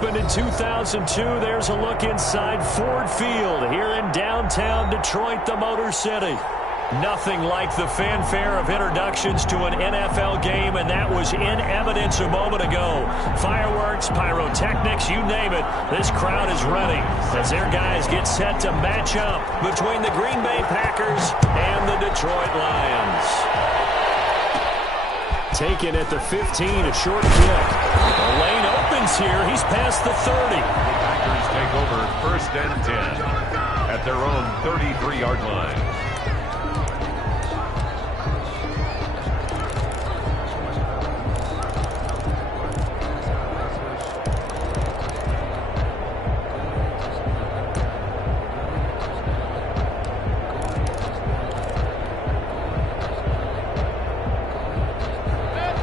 opened in 2002. There's a look inside Ford Field here in downtown Detroit, the Motor City. Nothing like the fanfare of introductions to an NFL game, and that was in evidence a moment ago. Fireworks, pyrotechnics, you name it. This crowd is ready as their guys get set to match up between the Green Bay Packers and the Detroit Lions. Taken at the 15, a short kick. The lane opens here. He's past the 30. The Packers take over 1st and 10 at their own 33-yard line.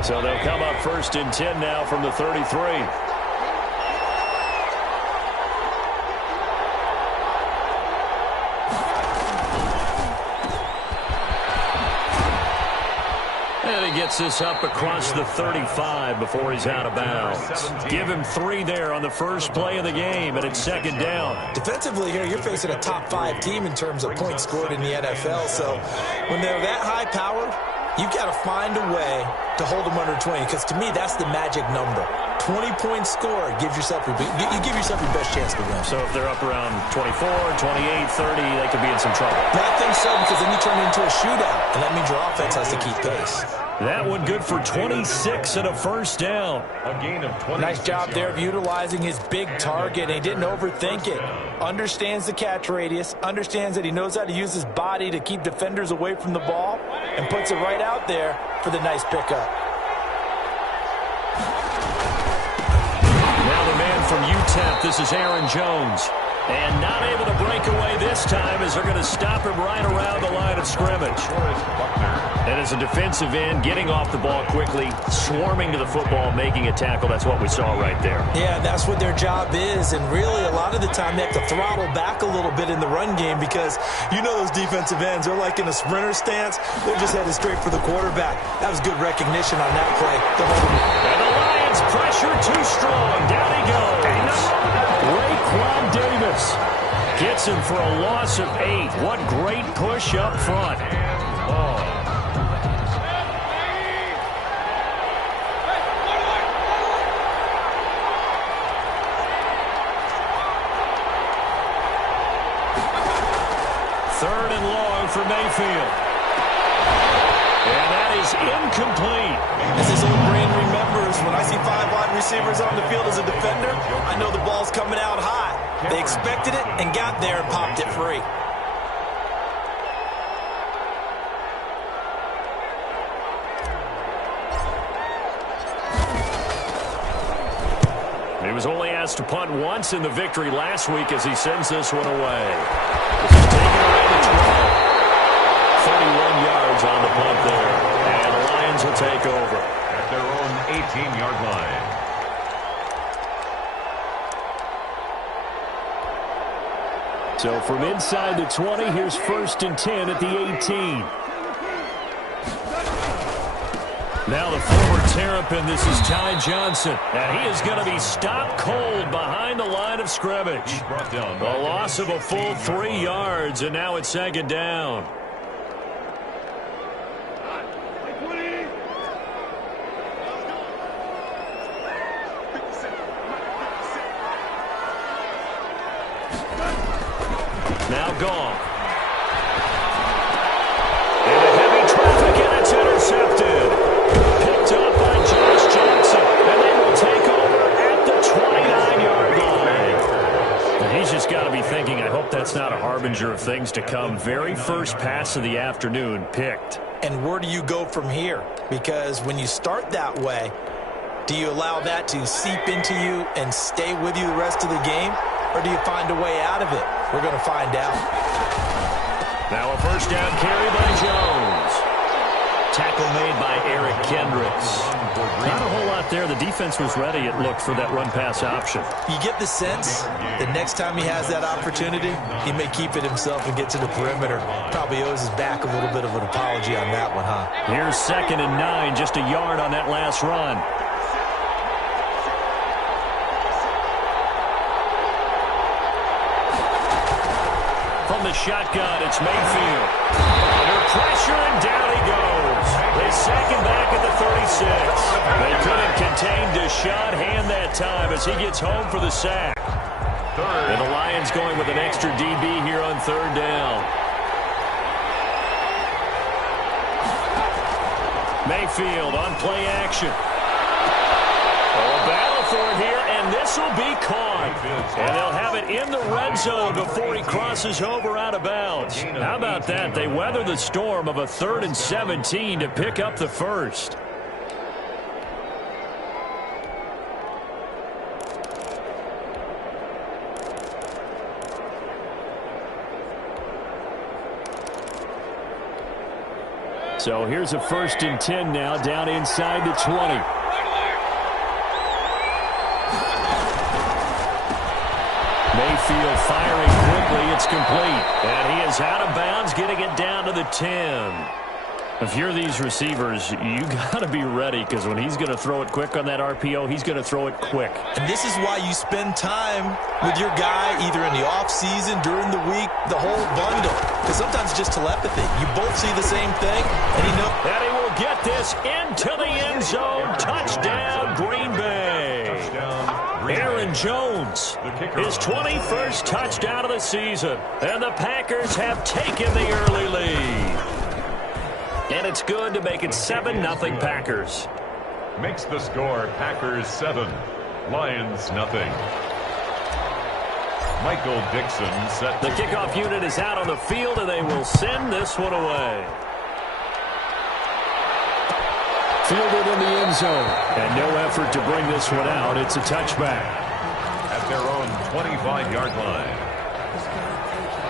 So they'll come up 1st and 10 now from the 33. And he gets this up across the 35 before he's out of bounds. Give him 3 there on the first play of the game, and it's 2nd down. Defensively here, you're facing a top 5 team in terms of points scored in the NFL. So when they're that high-powered, you've got to find a way to hold them under 20, because to me, that's the magic number. 20-point score gives yourself you give yourself your best chance to win. So if they're up around 24, 28, 30, they could be in some trouble. I think so, because then you turn it into a shootout, and that means your offense has to keep pace. That one good for 26 and a 1st down. A gain of 26. Nice job there of utilizing his big target. He didn't overthink it. Understands the catch radius, understands that he knows how to use his body to keep defenders away from the ball, and puts it right out there for the nice pickup. Now the man from UTEP, this is Aaron Jones. And not able to break away this time as they're going to stop him right around the line of scrimmage. And as a defensive end, getting off the ball quickly, swarming to the football, making a tackle. That's what we saw right there. Yeah, that's what their job is. And really, a lot of the time, they have to throttle back a little bit in the run game, because you know those defensive ends, they're like in a sprinter stance. They're just headed straight for the quarterback. That was good recognition on that play. And the Lions pressure too strong. Down he goes. Raekwon Davis gets him for a loss of 8. What great push up front. Third and long for Mayfield. And that is incomplete. As his old brain remembers, when I see 5 wide receivers on the field as a defender, I know the ball's coming out high. They expected it and got there and popped it free. He was only asked to punt once in the victory last week as he sends this one away. This is taken away to 12. 31 yards on the punt there. And the Lions will take over at their own 18-yard line. So from inside the 20, here's 1st and 10 at the 18. Now the former Terrapin, this is Ty Johnson. And he is going to be stopped cold behind the line of scrimmage. A loss of a full 3 yards, and now it's 2nd down. Now gone. And a heavy traffic, and it's intercepted. Picked up by Josh Johnson. And they will take over at the 29-yard line. And he's just got to be thinking, I hope that's not a harbinger of things to come. Very first pass of the afternoon picked. And where do you go from here? Because when you start that way, do you allow that to seep into you and stay with you the rest of the game? Or do you find a way out of it? We're going to find out. Now a 1st down carry by Jones. Tackle made by Eric Kendricks. Not a whole lot there. The defense was ready, it looked, for that run-pass option. You get the sense that next time he has that opportunity, he may keep it himself and get to the perimeter. Probably owes his back a little bit of an apology on that one, huh? Here's 2nd and 9, just a yard on that last run. from the shotgun. It's Mayfield. Under pressure, and down he goes. They sack him back at the 36. They couldn't contain Deshaun Hand that time as he gets home for the sack. And the Lions going with an extra DB here on third down. Mayfield on play action. Battle for it here, and this will be caught. And they'll have it in the red zone before he crosses over out of bounds. How about that? They weather the storm of a 3rd and 17 to pick up the first. So here's a 1st and 10 now, down inside the 20. Mayfield firing quickly. It's complete. And he is out of bounds, getting it down to the 10. If you're these receivers, you got to be ready, because when he's going to throw it quick on that RPO, he's going to throw it quick. And this is why you spend time with your guy either in the offseason, during the week, the whole bundle. Because sometimes it's just telepathy. You both see the same thing, and he knows. And he will get this into the end zone. Touchdown, Green Bay. Aaron Jones, his 21st touchdown of the season. And the Packers have taken the early lead. And it's good to make it 7-0 Packers. Makes the score Packers 7, Lions nothing. Michael Dixon set. The kickoff unit is out on the field, and they will send this one away. Fielded in the end zone. And no effort to bring this one out. It's a touchback. At their own 25-yard line.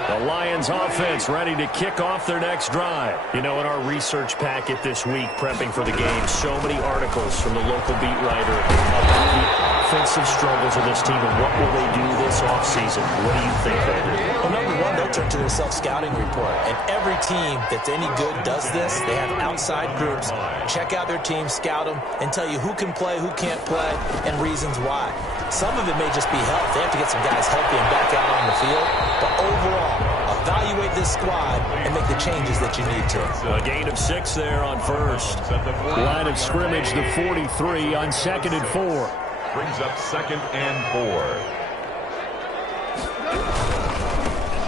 The Lions offense ready to kick off their next drive. You know, in our research packet this week, prepping for the game, so many articles from the local beat writer about the offensive struggles of this team and what will they do this offseason. What do you think they'll do? Well, number one, they'll turn to their self-scouting report. And every team that's any good does this. They have outside groups. Check out their team, scout them, and tell you who can play, who can't play, and reasons why. Some of it may just be health. They have to get some guys healthy and back out on the field. But overall, evaluate this squad and make the changes that you need to. A gain of 6 there on first. Line of scrimmage, the 43 on 2nd and 4. Brings up 2nd and 4.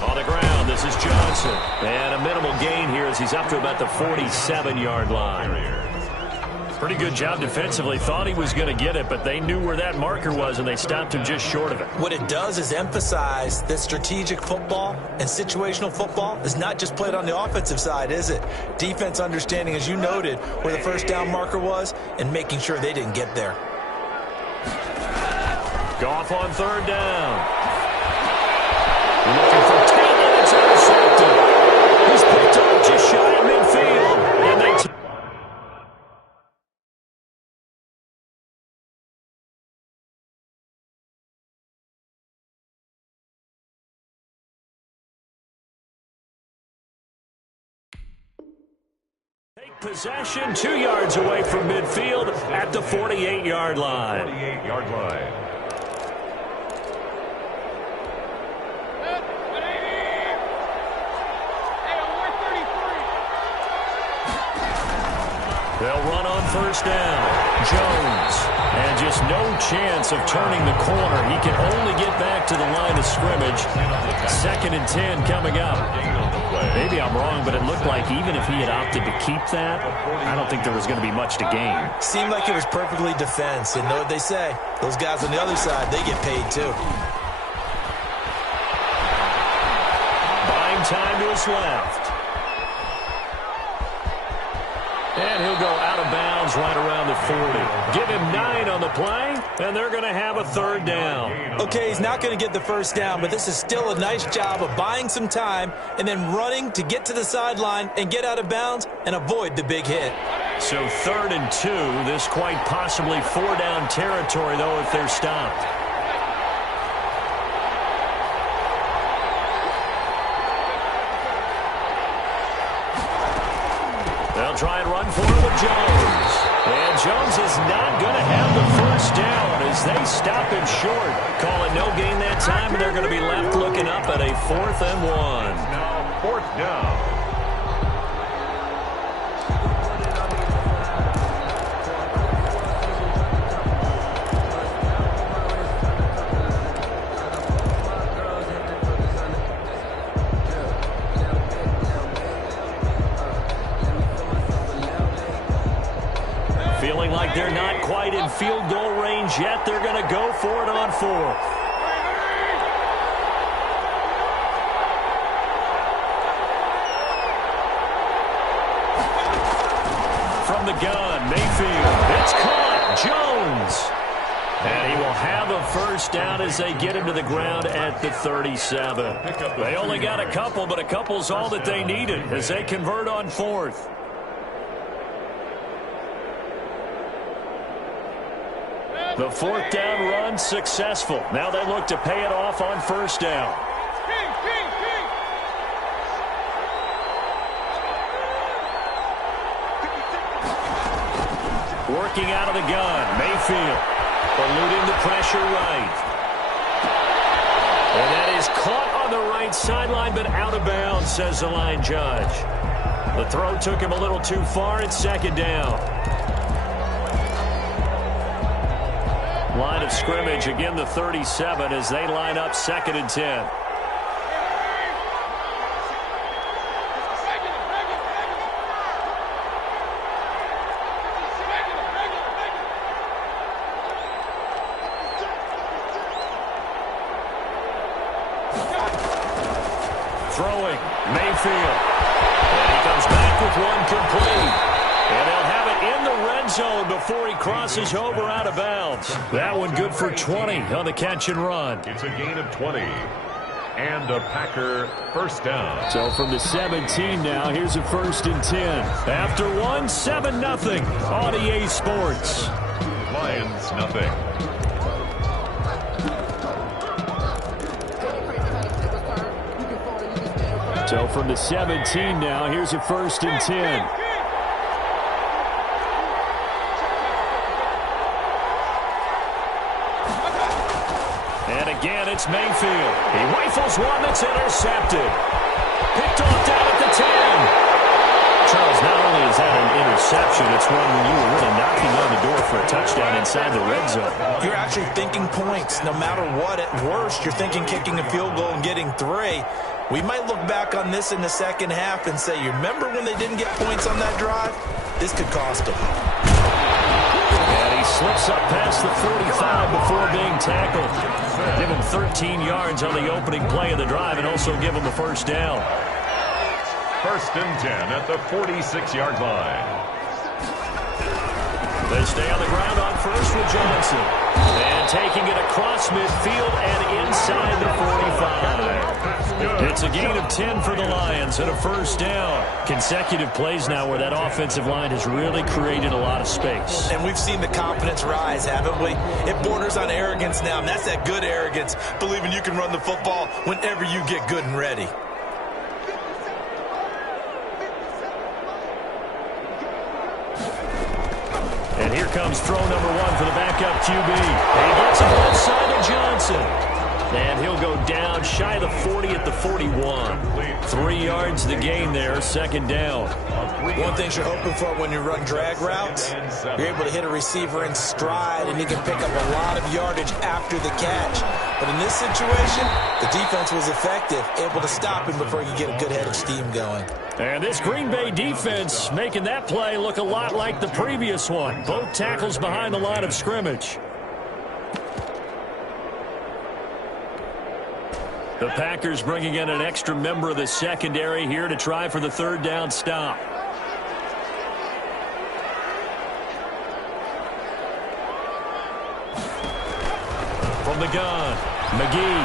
On the ground, this is Johnson. And a minimal gain here as he's up to about the 47-yard line. Pretty good job defensively. Thought he was going to get it, but they knew where that marker was, and they stopped him just short of it. What it does is emphasize that strategic football and situational football is not just played on the offensive side, is it? Defense understanding, as you noted, where the first down marker was and making sure they didn't get there. Goff on 3rd down. Looking for Taylor. It's intercepted. He's picked up just shy of midfield. And they take possession 2 yards away from midfield at the 48-yard line. 48-yard line. They'll run on 1st down. Jones. And just no chance of turning the corner. He can only get back to the line of scrimmage. 2nd and 10 coming up. Maybe I'm wrong, but it looked like even if he had opted to keep that, I don't think there was going to be much to gain. Seemed like it was perfectly defense. And know what they say? Those guys on the other side, they get paid too. Buying time to his left. And he'll go out of bounds right around the 40. Give him 9 on the play, and they're going to have a 3rd down. Okay, he's not going to get the 1st down, but this is still a nice job of buying some time and then running to get to the sideline and get out of bounds and avoid the big hit. So 3rd and 2, this quite possibly 4-down territory, though, if they're stopped. They'll try and run for it with Jones. And Jones is not going to have the first down as they stop him short. Call it no gain that time, and they're going to be left looking up at a 4th and 1. Now 4th down. Feeling like they're not quite in field goal range yet. They're going to go for it on 4th. From the gun, Mayfield. It's caught. Jones. And he will have a first down as they get him to the ground at the 37. They only got a couple, but a couple's all that they needed as they convert on 4th. The 4th down run successful. Now they look to pay it off on 1st down. Working out of the gun, Mayfield eluding the pressure right. And that is caught on the right sideline, but out of bounds, says the line judge. The throw took him a little too far. It's 2nd down. Line of scrimmage, again the 37 as they line up 2nd and 10. Throwing, Mayfield. And he comes back with one complete. And they'll have it in the red zone before he crosses over out of bounds. That one good for 20 on the catch and run. It's a gain of 20. And a Packer first down. So from the 17 now, here's a 1st and 10. After one, 7-0 on EA Sports. Lions, nothing. So from the 17 now, here's a 1st and 10. Again, it's Mayfield. He rifles one that's intercepted. Picked off down at the 10. Charles, not only is that an interception, it's one when you were really knocking on the door for a touchdown inside the red zone. You're actually thinking points. No matter what, at worst, you're thinking kicking a field goal and getting 3. We might look back on this in the second half and say, you remember when they didn't get points on that drive? This could cost them. And he slips up past the 45 before being tackled. Give him 13 yards on the opening play of the drive and also give him a first down. 1st and 10 at the 46-yard line. They stay on the ground on 1st with Johnson. And taking it across midfield and inside the 45. It's a gain of 10 for the Lions and a first down. Consecutive plays now where that offensive line has really created a lot of space. And we've seen the confidence rise, haven't we? It borders on arrogance now, and that's that good arrogance, believing you can run the football whenever you get good and ready. And here comes throw number 1 for the backup QB. He gets it left side of Johnson. And he'll go down shy of the 40 at the 41. 3 yards the gain there, 2nd down. One thing you're hoping for when you run drag routes, you're able to hit a receiver in stride, and you can pick up a lot of yardage after the catch. But in this situation, the defense was effective, able to stop him before you get a good head of steam going. And this Green Bay defense making that play look a lot like the previous one. Both tackles behind the line of scrimmage. The Packers bringing in an extra member of the secondary here to try for the 3rd down stop. From the gun, McGee.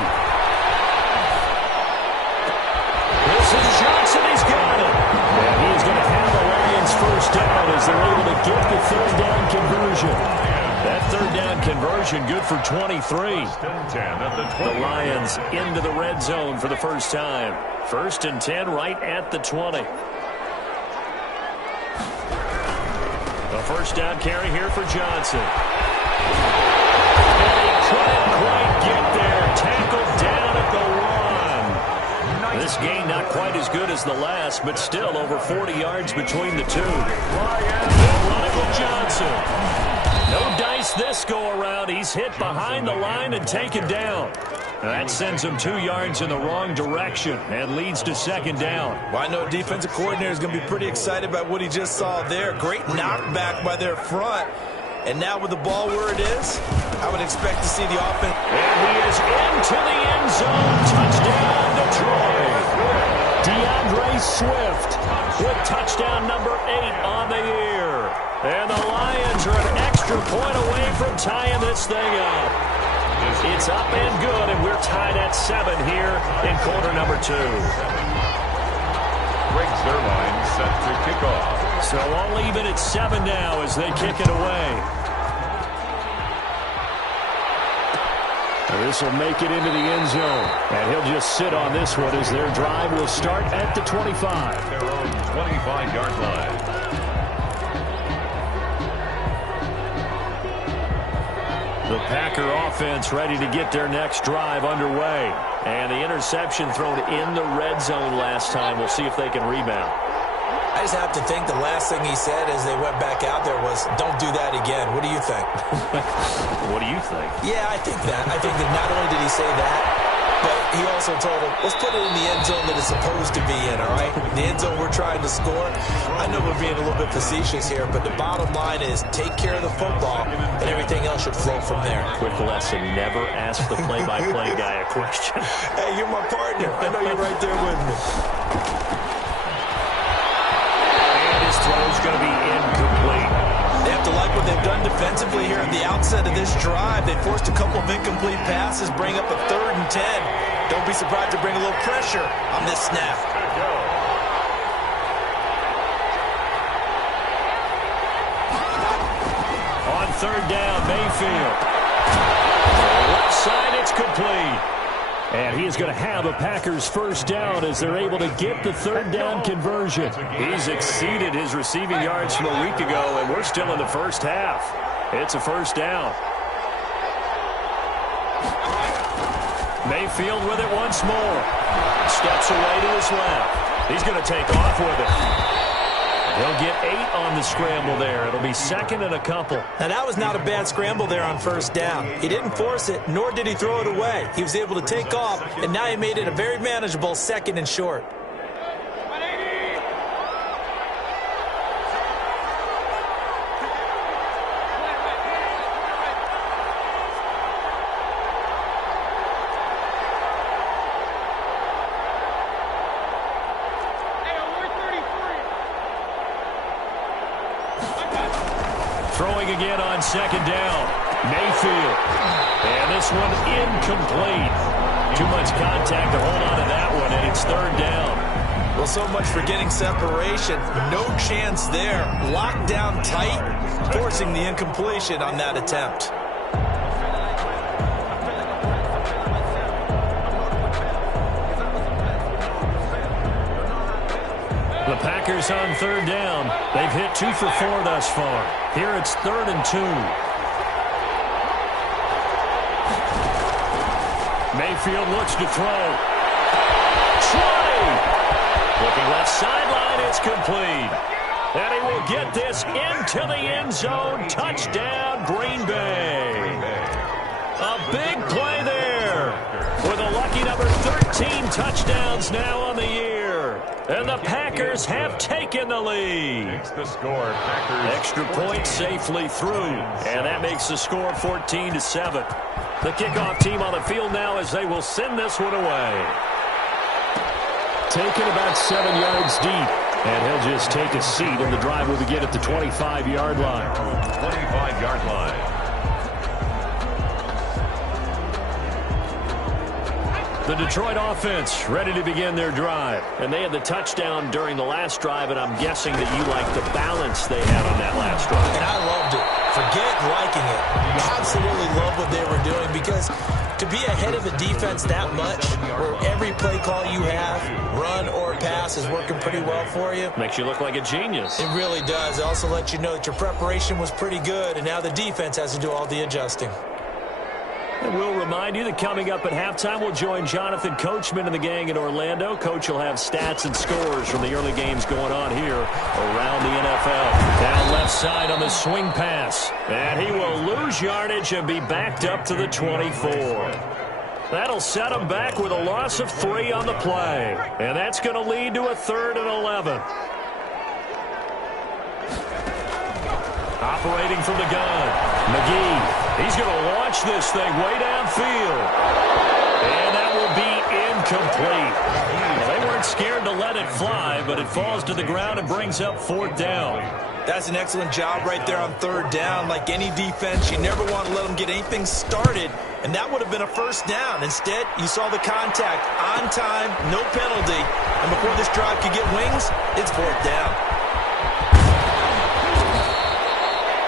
This is Johnson. He's got it. And he is going to have the Lions first down as they're able to get the 3rd down conversion. That 3rd down conversion good for 23. The Lions into the red zone for the first time. 1st and 10 right at the 20. first down carry here for Johnson. And he couldn't quite get there. Tackled down at the 1. This gain not quite as good as the last, but still over 40 yards between the two. They'll run it with Johnson. No dice this go-around. He's hit behind the line and taken down. That sends him 2 yards in the wrong direction and leads to second down. Well, I know defensive coordinator is going to be pretty excited about what he just saw there. Great knockback by their front. And now with the ball where it is, I would expect to see the offense. And he is into the end zone. Touchdown, Detroit. DeAndre Swift with touchdown number 8 on the year. And the Lions are an extra point away from tying this thing up. It's up and good, and we're tied at 7 here in quarter number 2. Greg Zerline set to kick off. So all even at 7 now as they kick it away. This will make it into the end zone, and he'll just sit on this one as their drive will start at the 25. Their own 25-yard line. The Packer offense ready to get their next drive underway. And the interception thrown in the red zone last time. We'll see if they can rebound. I just have to think the last thing he said as they went back out there was, don't do that again. What do you think? What do you think? Yeah, I think that. I think that not only did he say that, but he also told him, let's put it in the end zone that it's supposed to be in, all right? The end zone we're trying to score. I know we're being a little bit facetious here, but the bottom line is take care of the football, and everything else should flow from there. Quick lesson, never ask the play-by-play guy a question. Hey, you're my partner. I know you're right there with me. And his throw's going to be incomplete. They have to like what they've done defensively here at the outset of this drive. They forced a couple of incomplete passes, bring up a 3rd and 10. Don't be surprised to bring a little pressure on this snap. On 3rd down, Mayfield. Left side, it's complete. And he is going to have a Packers first down as they're able to get the 3rd down conversion. He's exceeded his receiving yards from a week ago, and we're still in the first half. It's a first down. Mayfield with it once more. Steps away to his left. He's going to take off with it. He'll get 8 on the scramble there. It'll be 2nd and a couple. Now, that was not a bad scramble there on first down. He didn't force it, nor did he throw it away. He was able to take off, and now he made it a very manageable 2nd and short. Throwing again on 2nd down. Mayfield. And this one incomplete. Too much contact to hold on to that one, and it's 3rd down. Well, so much for getting separation. No chance there. Locked down tight, forcing the incompletion on that attempt. The Packers on 3rd down. They've hit 2 for 4 thus far. Here it's 3rd and 2. Mayfield looks to throw. Try! Looking left sideline, it's complete. And he will get this into the end zone. Touchdown, Green Bay. A big play there. With a lucky number 13 touchdowns now on the year. And the Packers have taken the lead. Makes the score. Packers. Extra point safely through. And that makes the score 14-7. The kickoff team on the field now as they will send this one away. Taken about 7 yards deep. And he'll just take a seat, and the drive will begin at the 25-yard line. 25-yard line. The Detroit offense ready to begin their drive. And they had the touchdown during the last drive, and I'm guessing that you like the balance they had on that last drive. And I loved it. Forget liking it. Absolutely love what they were doing because to be ahead of a defense that much, where every play call you have, run or pass, is working pretty well for you. Makes you look like a genius. It really does. It also lets you know that your preparation was pretty good, and now the defense has to do all the adjusting. And we'll remind you that coming up at halftime, we'll join Jonathan Coachman and the gang in Orlando. Coach will have stats and scores from the early games going on here around the NFL. Down left side on the swing pass. And he will lose yardage and be backed up to the 24. That'll set him back with a loss of 3 on the play. And that's going to lead to a 3rd and 11. Operating from the gun, McGee. He's going to launch this thing way downfield. And that will be incomplete. Well, they weren't scared to let it fly, but it falls to the ground and brings up 4th down. That's an excellent job right there on 3rd down. Like any defense, you never want to let them get anything started, and that would have been a 1st down. Instead, you saw the contact on time, no penalty, and before this drive could get wings, it's 4th down.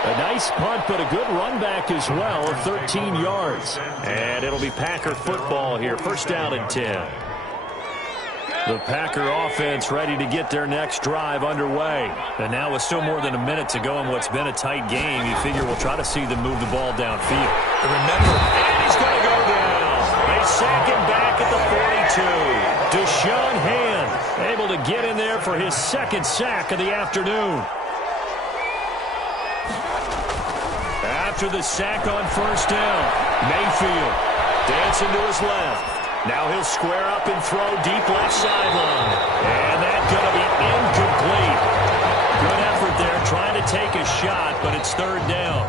A nice punt, but a good run back as well of 13 yards. And it'll be Packer football here. 1st down and 10. The Packer offense ready to get their next drive underway. And now with still more than a minute to go in what's been a tight game, you figure we'll try to see them move the ball downfield. And remember, and he's going to go down. They sack him back at the 42. Deshaun Hand able to get in there for his 2nd sack of the afternoon. After the sack on 1st down, Mayfield dancing to his left. Now he'll square up and throw deep left sideline. And that's going to be incomplete. Good effort there trying to take a shot, but it's 3rd down.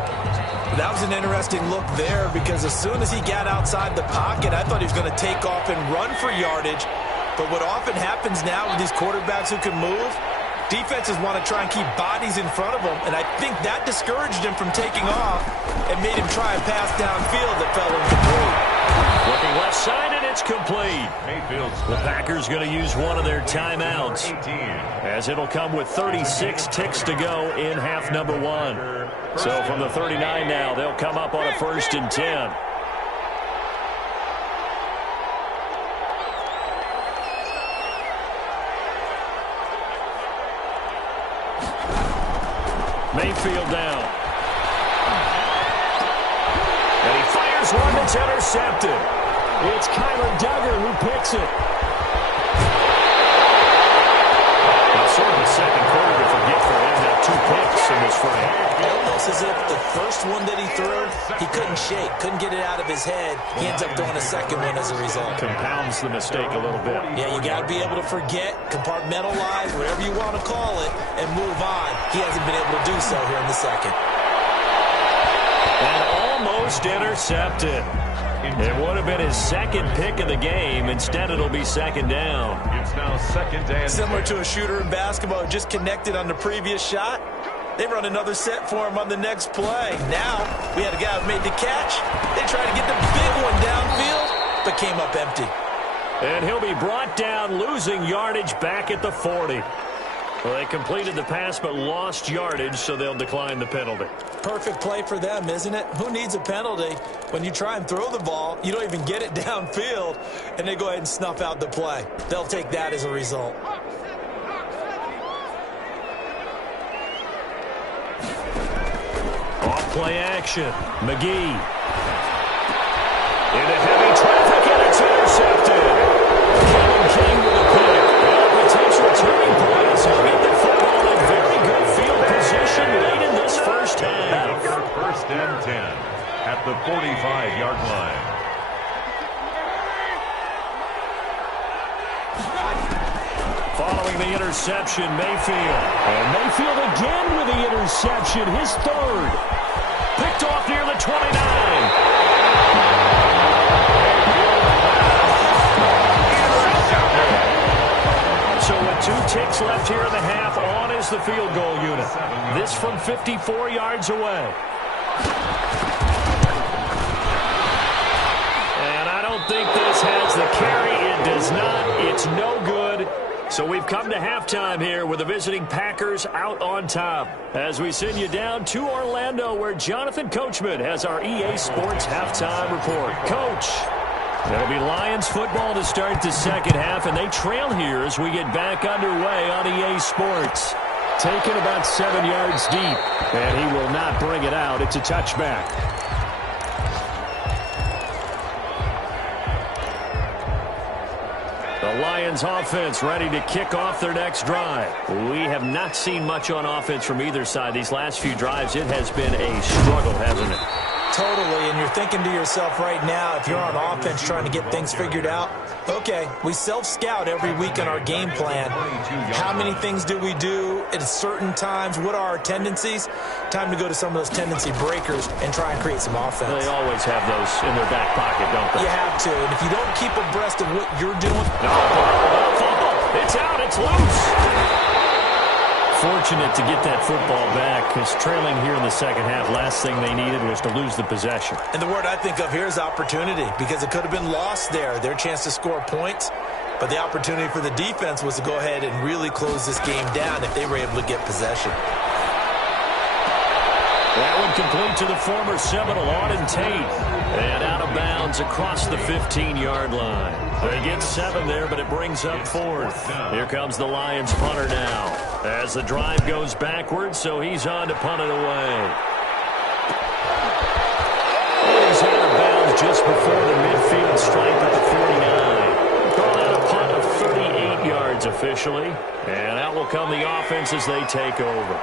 That was an interesting look there because as soon as he got outside the pocket, I thought he was going to take off and run for yardage. But what often happens now with these quarterbacks who can move, defenses want to try and keep bodies in front of them, and I think that discouraged him from taking off and made him try and pass downfield that fell incomplete. Looking left side, and it's complete. The Packers going to use one of their timeouts as it'll come with 36 ticks to go in half number 1. So from the 39 now, they'll come up on a 1st and 10. Mayfield down. And he fires one that's intercepted. It's Kyler Duggar who picks it. Well, sort of a second quarter to forget for him. Now 2 picks in this frame. Almost as if the first one that he threw, he couldn't shake, couldn't get it out of his head. He ends up throwing a second one as a result. Compounds the mistake a little bit. Yeah, you got to be able to forget, compartmentalize, whatever you want to call it, and move on. He hasn't been able to do so here in the second. And almost intercepted. It would have been his 2nd pick of the game. Instead, it'll be 2nd down. It's now 2nd and similar to a shooter in basketball who just connected on the previous shot. They run another set for him on the next play. Now, we had a guy who made the catch. They tried to get the big one downfield, but came up empty. And he'll be brought down, losing yardage back at the 40. Well, they completed the pass but lost yardage, so they'll decline the penalty. Perfect play for them, isn't it? Who needs a penalty when you try and throw the ball, you don't even get it downfield, and they go ahead and snuff out the play. They'll take that as a result. Off play action. McGee. Into heavy traffic, and it's intercepted. Kevin King with a pick. Well, potential turning point as he'll get the football in very good field position late in this 1st half. 1st and 10 at the 45-yard line. Following the interception, Mayfield. And Mayfield again with the interception, his 3rd. Picked off near the 29. So with 2 ticks left here in the half, on is the field goal unit. This from 54 yards away. And I don't think this has the carry. It does not. It's no good. So we've come to halftime here with the visiting Packers out on top. As we send you down to Orlando, where Jonathan Coachman has our EA Sports halftime report. Coach, it'll be Lions football to start the second half, and they trail here as we get back underway on EA Sports. Taken about 7 yards deep, and he will not bring it out. It's a touchback. The Lions offense ready to kick off their next drive. We have not seen much on offense from either side. These last few drives, it has been a struggle, hasn't it? Totally, and you're thinking to yourself right now, if you're on offense trying to get things figured out, okay, we self-scout every week on our game plan. How many things do we do at certain times? What are our tendencies? Time to go to some of those tendency breakers and try and create some offense. They always have those in their back pocket, don't they? You have to, and if you don't keep abreast of what you're doing... It's out, it's loose. Fortunate to get that football back, because trailing here in the second half, last thing they needed was to lose the possession. And the word I think of here is opportunity, because it could have been lost there, their chance to score points. But the opportunity for the defense was to go ahead and really close this game down if they were able to get possession. That one complete to the former Seminole, Auden Tate. And out of bounds across the 15-yard line. They get 7 there, but it brings up 4th. Here comes the Lions punter now. As the drive goes backwards, so he's on to punt it away. He's out of bounds just before the midfield stripe at the 49. Call out a punt of 38 yards officially. And out will come the offense as they take over.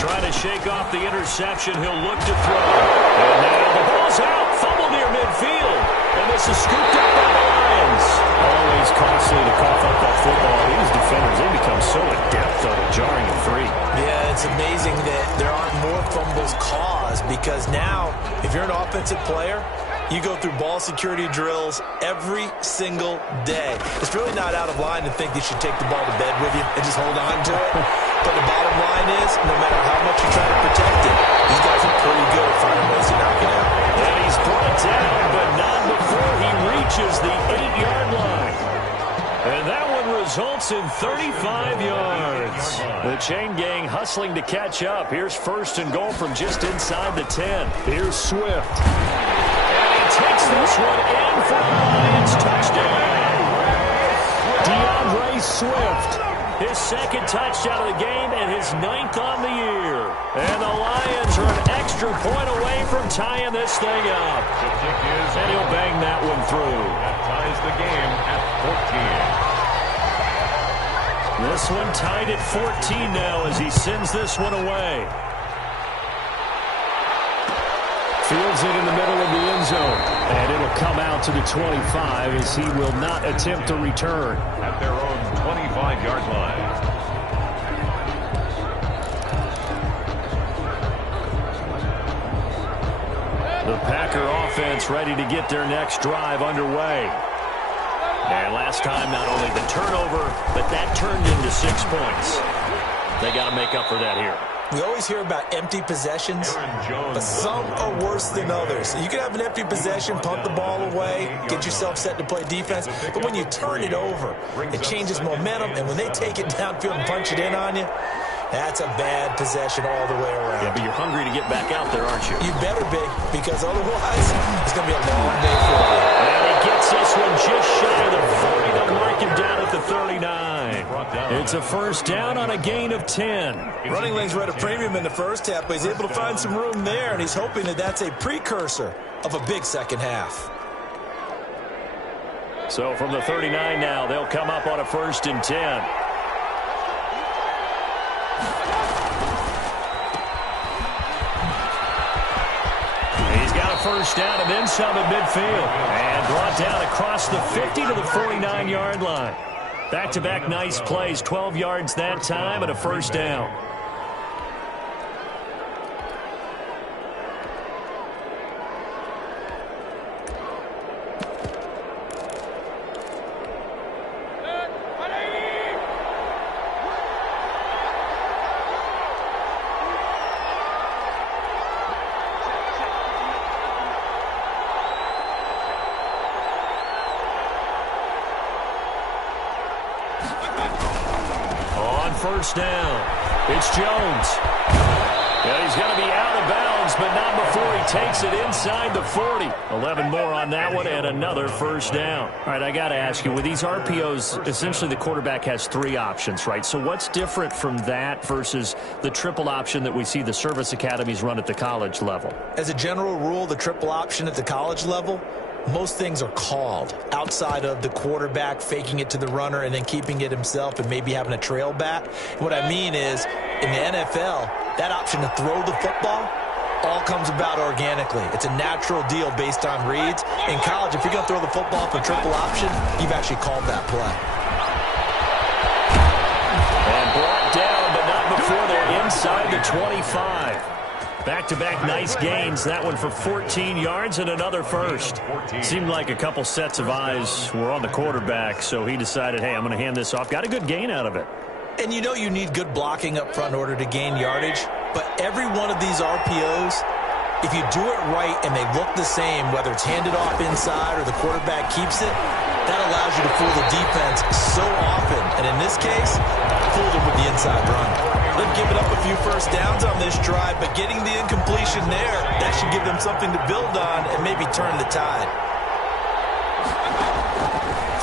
Trying to shake off the interception. He'll look to throw. And now the ball's out. Fumble near midfield. And this is scooped up by the Lions. Always costly to cough up that football. These defenders, they become so adept on a jarring and free. Yeah, it's amazing that there aren't more fumbles caused, because now, if you're an offensive player, you go through ball security drills every single day. It's really not out of line to think you should take the ball to bed with you and just hold on to it. But the bottom line is, no matter how much you try to protect it, these guys are pretty good at finding ways to knock it out. And he's brought down, but not before he reaches the 8-yard line. And that one results in 35 yards. The chain gang hustling to catch up. Here's 1st and goal from just inside the 10. Here's Swift. Takes this one in for the Lions. Touchdown. DeAndre Swift. His 2nd touchdown of the game and his 9th on the year. And the Lions are an extra point away from tying this thing up. And he'll bang that one through. That ties the game at 14. This one tied at 14 now as he sends this one away. Fields it in the middle of the end zone. And it'll come out to the 25 as he will not attempt to return. At their own 25-yard line. The Packer offense ready to get their next drive underway. And last time, not only the turnover, but that turned into 6 points. They got to make up for that here. We always hear about empty possessions, but some are worse than others. You can have an empty possession, punt the ball away, get yourself set to play defense, but when you turn it over, it changes momentum, and when they take it downfield and punch it in on you, that's a bad possession all the way around. Yeah, but you're hungry to get back out there, aren't you? You better be, because otherwise, it's going to be a long day for you. And he gets this one just shy of the 40. They'll mark him down at the 39. It's a 1st down on a gain of 10. Running lanes were at a premium in the first half, but he's able to find some room there, and he's hoping that that's a precursor of a big second half. So from the 39 now, they'll come up on a 1st and 10. He's got a 1st down and then some at midfield. And brought down across the 50 to the 49-yard line. Back-to-back nice plays, 12 yards that time and a 1st down. On first down, it's Jones. And he's going to be out of bounds, but not before he takes it inside the 40. 11 more on that one and another first down. All right, I got to ask you, with these RPOs, essentially the quarterback has 3 options, right? So what's different from that versus the triple option that we see the service academies run at the college level? As a general rule, the triple option at the college level, most things are called outside of the quarterback faking it to the runner and then keeping it himself and maybe having a trail back. What I mean is, in the NFL, that option to throw the football all comes about organically. It's a natural deal based on reads. In college, if you're going to throw the football for triple option, you've actually called that play. And brought down, but not before they're inside the 25. Back-to-back nice gains. That one for 14 yards and another first. Seemed like a couple sets of eyes were on the quarterback, so he decided, hey, I'm going to hand this off. Got a good gain out of it. And you know you need good blocking up front in order to gain yardage, but every one of these RPOs, if you do it right and they look the same, whether it's handed off inside or the quarterback keeps it, that allows you to fool the defense so often. And in this case, fooled them with the inside run. They've given up a few first downs on this drive, but getting the incompletion there, that should give them something to build on and maybe turn the tide.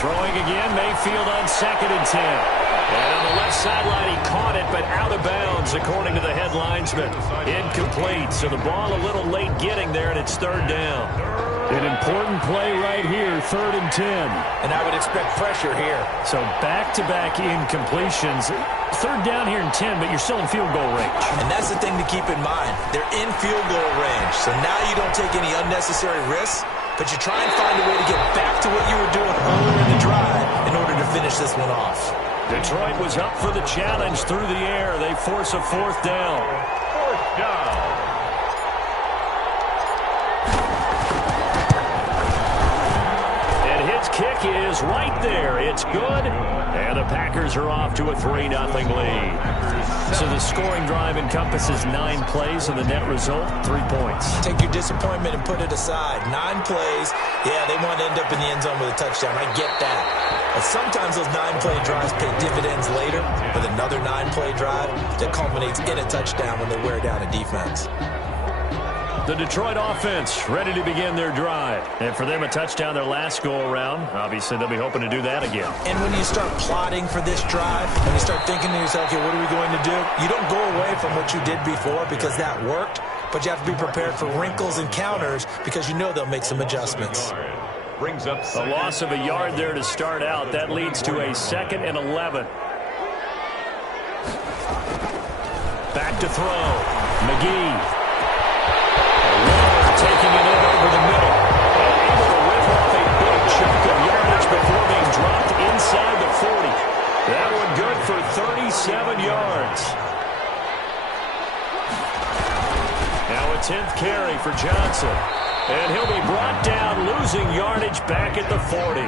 Throwing again, Mayfield on 2nd and 10. And on the left sideline, he caught it, but out of bounds, according to the head linesman. Incomplete, so the ball a little late getting there, and it's 3rd down. An important play right here, 3rd and 10. And I would expect pressure here. So back-to-back incompletions. 3rd down here in 10, but you're still in field goal range. And that's the thing to keep in mind. They're in field goal range, so now you don't take any unnecessary risks, but you try and find a way to get back to what you were doing earlier in the drive in order to finish this one off. Detroit was up for the challenge through the air. They force a 4th down. 4th down. And his kick is right there. It's good. And the Packers are off to a 3-0 lead. So the scoring drive encompasses 9 plays, and the net result, 3 points. Take your disappointment and put it aside. 9 plays. Yeah, they want to end up in the end zone with a touchdown. I get that. But sometimes those 9-play drives pay dividends later with another 9-play drive that culminates in a touchdown when they wear down a defense. The Detroit offense ready to begin their drive. And for them, a touchdown their last go-around. Obviously, they'll be hoping to do that again. And when you start plotting for this drive, when you start thinking to yourself, okay, what are we going to do? You don't go away from what you did before because that worked, but you have to be prepared for wrinkles and counters because you know they'll make some adjustments. Brings up a loss of a yard there to start out. That leads to a 2nd and 11. Back to throw. McGee. Taking it in over the middle. And able to rip off a big chunk of yardage before being dropped inside the 40. That one good for 37 yards. Now a 10th carry for Johnson. And he'll be brought down, losing yardage back at the 40.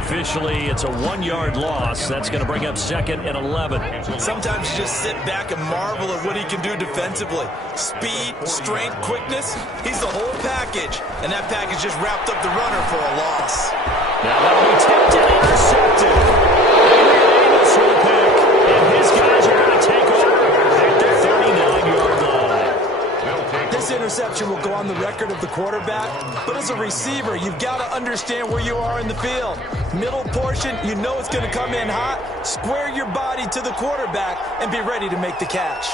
Officially, it's a 1-yard loss. That's going to bring up 2nd and 11. Sometimes you just sit back and marvel at what he can do defensively. Speed, strength, quickness. He's the whole package. And that package just wrapped up the runner for a loss. Now that'll be tipped and intercepted. Amos for the pick. And his guys are going to take over at their 39-yard line. This interception will go on the record of the quarterback, but as a receiver, you've got to understand where you are in the field. Middle portion, you know it's going to come in hot. Square your body to the quarterback and be ready to make the catch.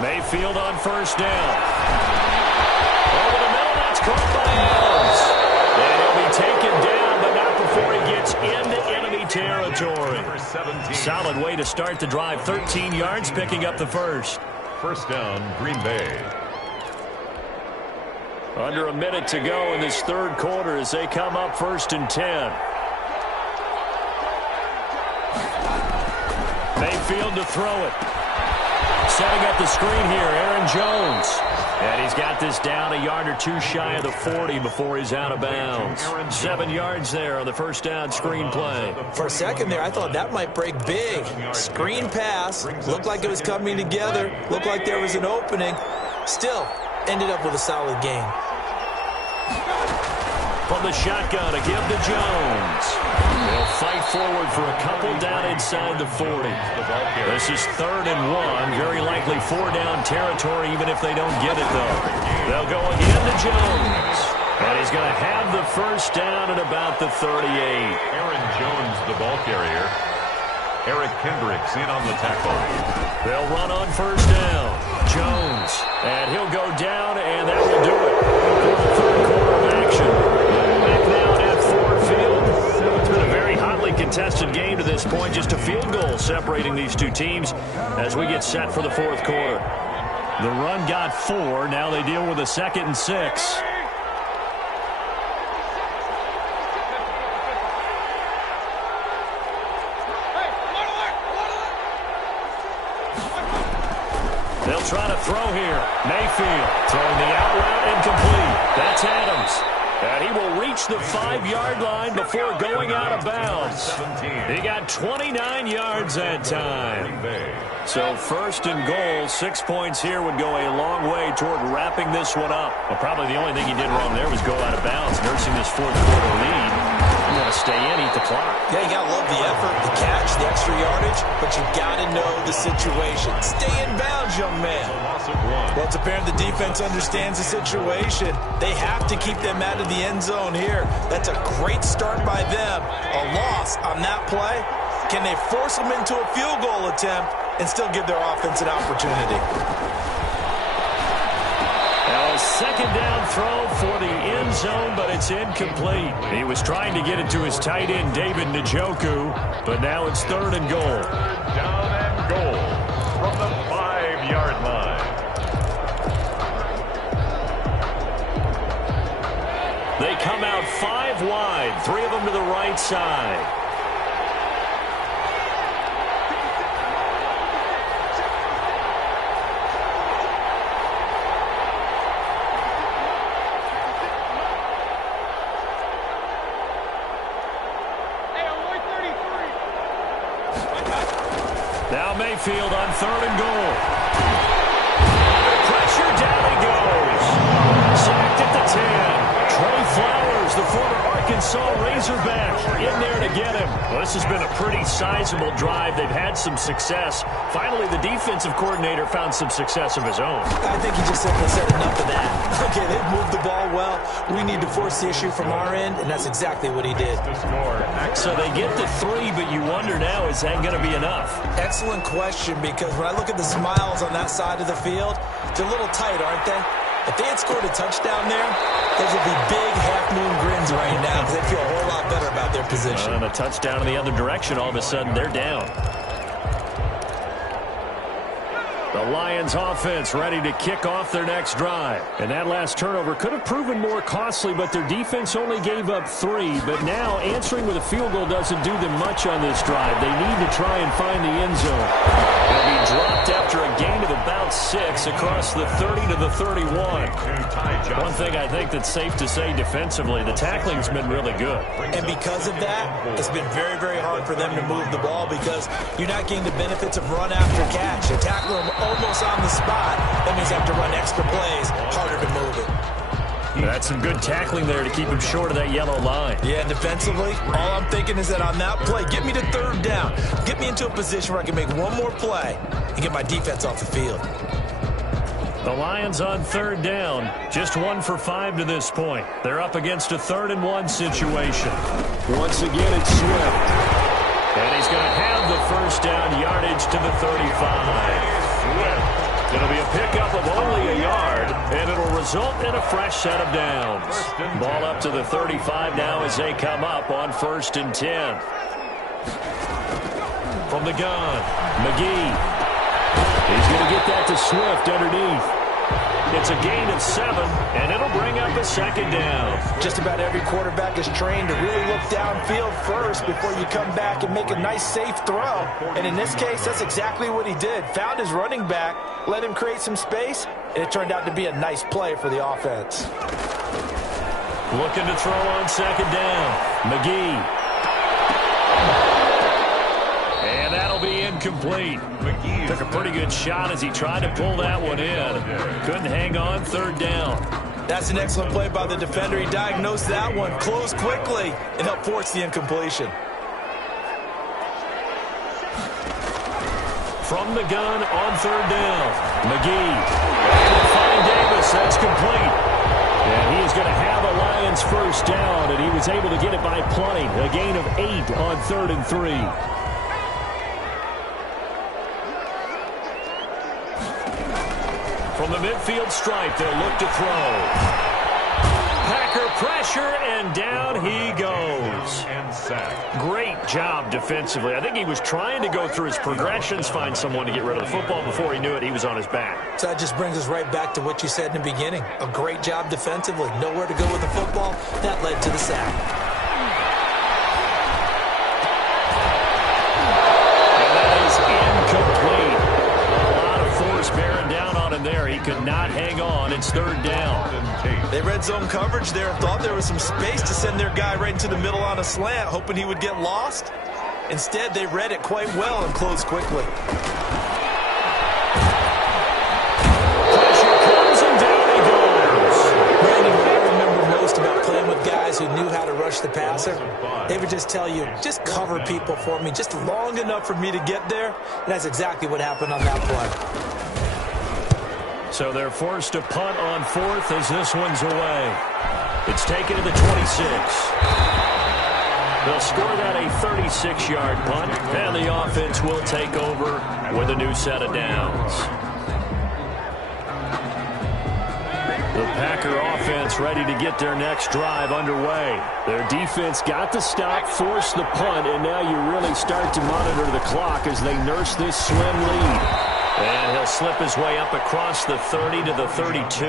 Mayfield on first down. Over the middle, that's caught by Adams. And he'll be taken down, but not before he gets into enemy territory. Solid way to start the drive. 13 yards, picking up the first. First down, Green Bay. Under a minute to go in this 3rd quarter as they come up 1st and 10. Mayfield to throw it. Setting up the screen here, Aaron Jones. And he's got this down a yard or 2 shy of the 40 before he's out of bounds. 7 yards there on the first down screen play. For a second there, I thought that might break big. Screen pass. Looked like it was coming together. Looked like there was an opening. Still, ended up with a solid gain. From the shotgun, a give to Jones. They'll fight forward for a couple down inside the 40. This is 3rd and 1. Very likely 4-down territory, even if they don't get it, though. They'll go again to Jones. And he's going to have the first down at about the 38. Aaron Jones, the ball carrier. Eric Kendricks in on the tackle. They'll run on first down. Jones. And he'll go down, and that will do it for the third quarter of action. Back now at Ford Field. It's been a very hotly contested game to this point. Just a field goal separating these two teams as we get set for the fourth quarter. The run got 4. Now they deal with a 2nd and 6. They'll try to throw here. Mayfield throwing the out route incomplete. That's Adams. And he will reach the 5-yard line before going out of bounds. He got 29 yards that time. So 1st and goal, 6 points here would go a long way toward wrapping this one up. Well, probably the only thing he did wrong there was go out of bounds, nursing this fourth quarter lead. You want to stay in, eat the clock. Yeah, you got to love the effort, the catch, the extra yardage, but you got to know the situation. Stay in bounds, young man. Well, it's apparent the defense understands the situation. They have to keep them out of the end zone here. That's a great start by them. A loss on that play. Can they force them into a field goal attempt and still give their offense an opportunity? Now a 2nd down throw for the end zone, but it's incomplete. He was trying to get it to his tight end, David Njoku, but now it's 3rd and goal. 3rd down and goal from the 5-yard line. They come out 5 wide, 3 of them to the right side. Now Mayfield on 3rd and goal. Pressure, down he goes. Sacked at the 10. Trey Flowers, the former Arkansas Razorback, in there to get him. Well, this has been a pretty sizable drive. They've had some success. Finally, the defensive coordinator found some success of his own. I think he just simply said enough of that. Okay, they've moved the ball well. We need to force the issue from our end, and that's exactly what he did. So they get the 3, but you wonder now, is that going to be enough? Excellent question, because when I look at the smiles on that side of the field, they're a little tight, aren't they? If they had scored a touchdown there, those would be big half-moon grins right now because they feel a whole lot better about their position. And a touchdown in the other direction, all of a sudden they're down. The Lions offense ready to kick off their next drive. And that last turnover could have proven more costly, but their defense only gave up 3. But now answering with a field goal doesn't do them much on this drive. They need to try and find the end zone. They'll be dropped after a gain of about 6 across the 30 to the 31. One thing I think that's safe to say defensively, the tackling's been really good. And because of that, it's been very, very hard for them to move the ball because you're not getting the benefits of run after catch. You're tackling them almost on the spot. That means you have to run extra plays, harder to move it. That's some good tackling there to keep him short of that yellow line. Yeah, defensively, all I'm thinking is that on that play, get me to 3rd down. Get me into a position where I can make one more play and get my defense off the field. The Lions on 3rd down, just 1 for 5 to this point. They're up against a 3rd and 1 situation. Once again, it's Swift. And he's going to have the first down, yardage to the 35. Swift. It'll be a pickup of only a yard, and it'll result in a fresh set of downs. Ball up to the 35 now as they come up on 1st and 10. From the gun, McGee. He's going to get that to Swift underneath. It's a gain of 7, and it'll bring up a 2nd down. Just about every quarterback is trained to really look downfield first before you come back and make a nice, safe throw. And in this case, that's exactly what he did. Found his running back, let him create some space, and it turned out to be a nice play for the offense. Looking to throw on 2nd down. McGee. And that'll be incomplete. Took a pretty good shot as he tried to pull that one in. Couldn't hang on 3rd down. That's an excellent play by the defender. He diagnosed that one, closed quickly, and helped force the incompletion. From the gun on third down, McGee. And he'll find Davis. That's complete. And he is going to have a Lions first down, and he was able to get it by plenty. A gain of 8 on 3rd and 3. From the midfield stripe, they'll look to throw. Packer pressure, and down he goes. Great job defensively. I think he was trying to go through his progressions, find someone to get rid of the football. Before he knew it, he was on his back. So that just brings us right back to what you said in the beginning. A great job defensively. Nowhere to go with the football. That led to the sack. And that is incomplete. A lot of force bearing down on him there. He could not hang on. It's 3rd down. They red zone coverage there. Thought there was some space to send their guy right into the middle on a slant, hoping he would get lost. Instead, they read it quite well and closed quickly. Pressure comes, and down he goes. Randy, what I remember most about playing with guys who knew how to rush the passer, they would just tell you, just cover people for me, just long enough for me to get there. And that's exactly what happened on that play. So they're forced to punt on 4th as this one's away. It's taken to the 26. They'll score that a 36-yard punt, and the offense will take over with a new set of downs. The Packer offense ready to get their next drive underway. Their defense got the stop, forced the punt, and now you really start to monitor the clock as they nurse this slim lead. And he'll slip his way up across the 30 to the 32.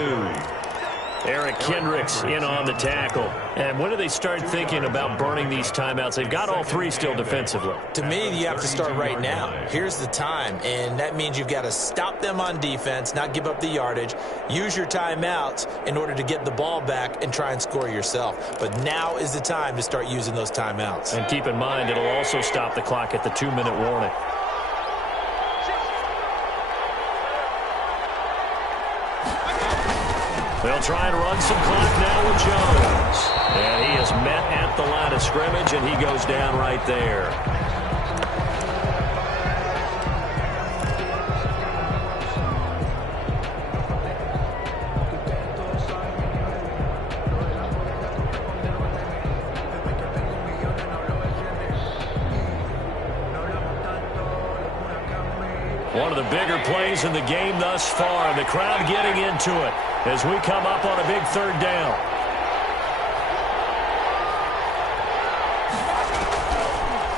Eric Kendricks in on the tackle. And when do they start thinking about burning these timeouts? They've got all 3 still defensively. To me, you have to start right now. Here's the time, and that means you've got to stop them on defense, not give up the yardage, use your timeouts in order to get the ball back and try and score yourself. But now is the time to start using those timeouts. And keep in mind, it'll also stop the clock at the 2-minute warning. They'll try and run some clock now with Jones. And he is met at the line of scrimmage, and he goes down right there. One of the bigger plays in the game thus far. The crowd getting into it as we come up on a big 3rd down.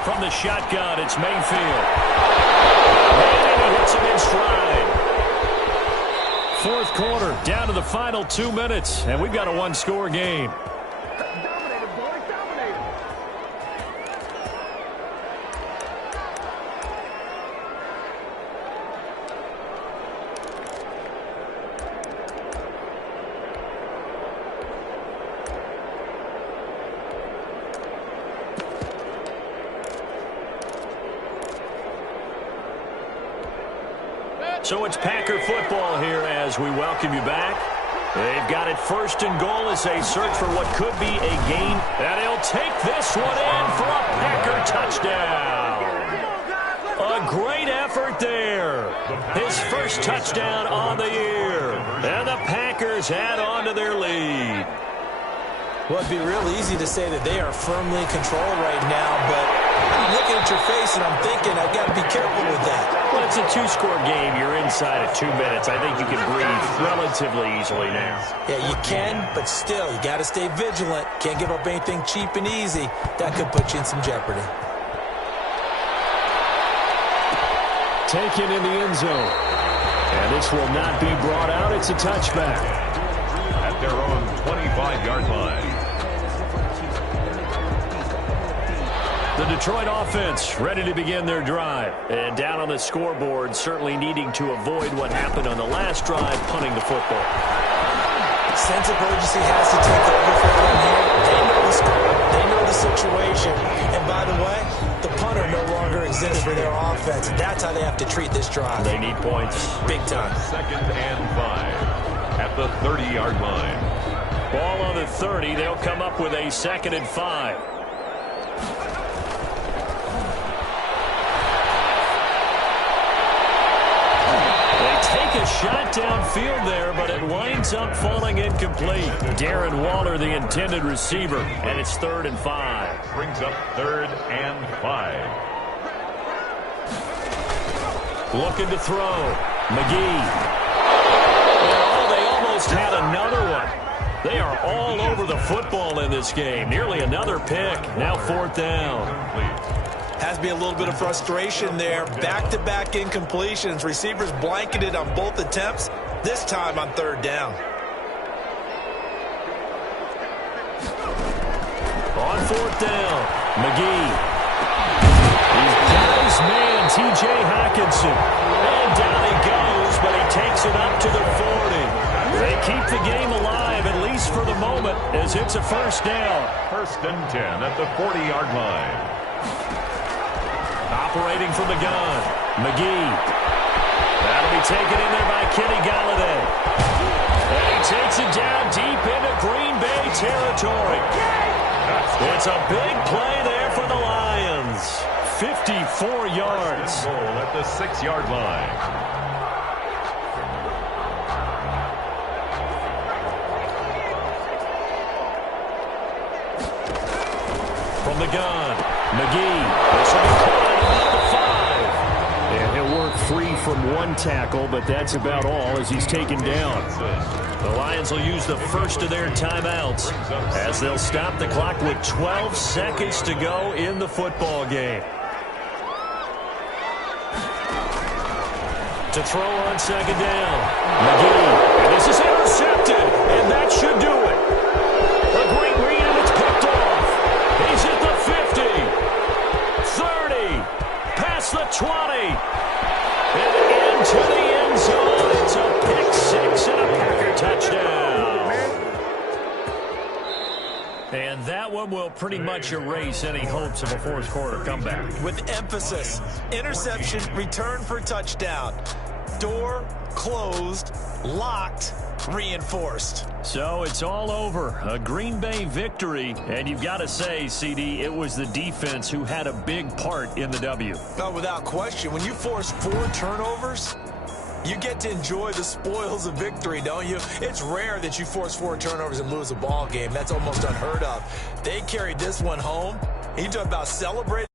From the shotgun, it's Mayfield. And he hits him in stride. 4th quarter, down to the final 2 minutes, and we've got a 1-score game. So it's Packer football here as we welcome you back. They've got it 1st and goal as they search for what could be a gain. And he'll take this one in for a Packer touchdown. A great effort there. His first touchdown on the year. And the Packers add on to their lead. Well, it'd be real easy to say that they are firmly in control right now, but I'm looking at your face and I'm thinking I've got to be careful with that. Well, it's a 2-score game. You're inside of 2 minutes. I think you can breathe relatively easily now. Yeah, you can, but still, you got to stay vigilant. Can't give up anything cheap and easy. That could put you in some jeopardy. Taken in the end zone. And this will not be brought out. It's a touchback. At their own 25-yard line. The Detroit offense ready to begin their drive. And down on the scoreboard, certainly needing to avoid what happened on the last drive, punting the football. Sense of urgency has to take over for them here. They know the score. They know the situation. And by the way, the punter no longer exists for their offense. That's how they have to treat this drive. They need points. Big time. 2nd and 5 at the 30-yard line. Ball on the 30. They'll come up with a 2nd and 5. Take a shot downfield there, but it winds up falling incomplete. Darren Waller, the intended receiver, and it's 3rd and 5. Brings up 3rd and 5. Looking to throw. McGee. Oh, they almost had another one. They are all over the football in this game. Nearly another pick. Now 4th down. Has to be a little bit of frustration there. Back-to-back incompletions. Receivers blanketed on both attempts, this time on 3rd down. On 4th down, McGee. He's got his man, T.J. Hockenson. And down he goes, but he takes it up to the 40. They keep the game alive, at least for the moment, as it's a 1st down. 1st and 10 at the 40-yard line. Operating from the gun, McGee. That'll be taken in there by Kenny Galladay. And he takes it down deep into Green Bay territory. It's a big play there for the Lions. 54 yards. Goal at the 6-yard line. From the gun, McGee. This will be caught about the 5. And he'll work free from one tackle, but that's about all as he's taken down. The Lions will use the first of their timeouts as they'll stop the clock with 12 seconds to go in the football game. To throw on 2nd down, McGee. And this is intercepted, and that should do it. A great read, and it's picked off. He's at the 50, 30, past the 20, and into the end zone. It's a pick 6 and a Packer touchdown. And that one will pretty much erase any hopes of a 4th quarter comeback. With emphasis, interception, return for touchdown. Door closed, locked, reinforced. So it's all over. A Green Bay victory. And you've got to say, CD, it was the defense who had a big part in the W. No, without question. When you force 4 turnovers, you get to enjoy the spoils of victory, don't you? It's rare that you force 4 turnovers and lose a ball game. That's almost unheard of. They carried this one home. You talk about celebrating.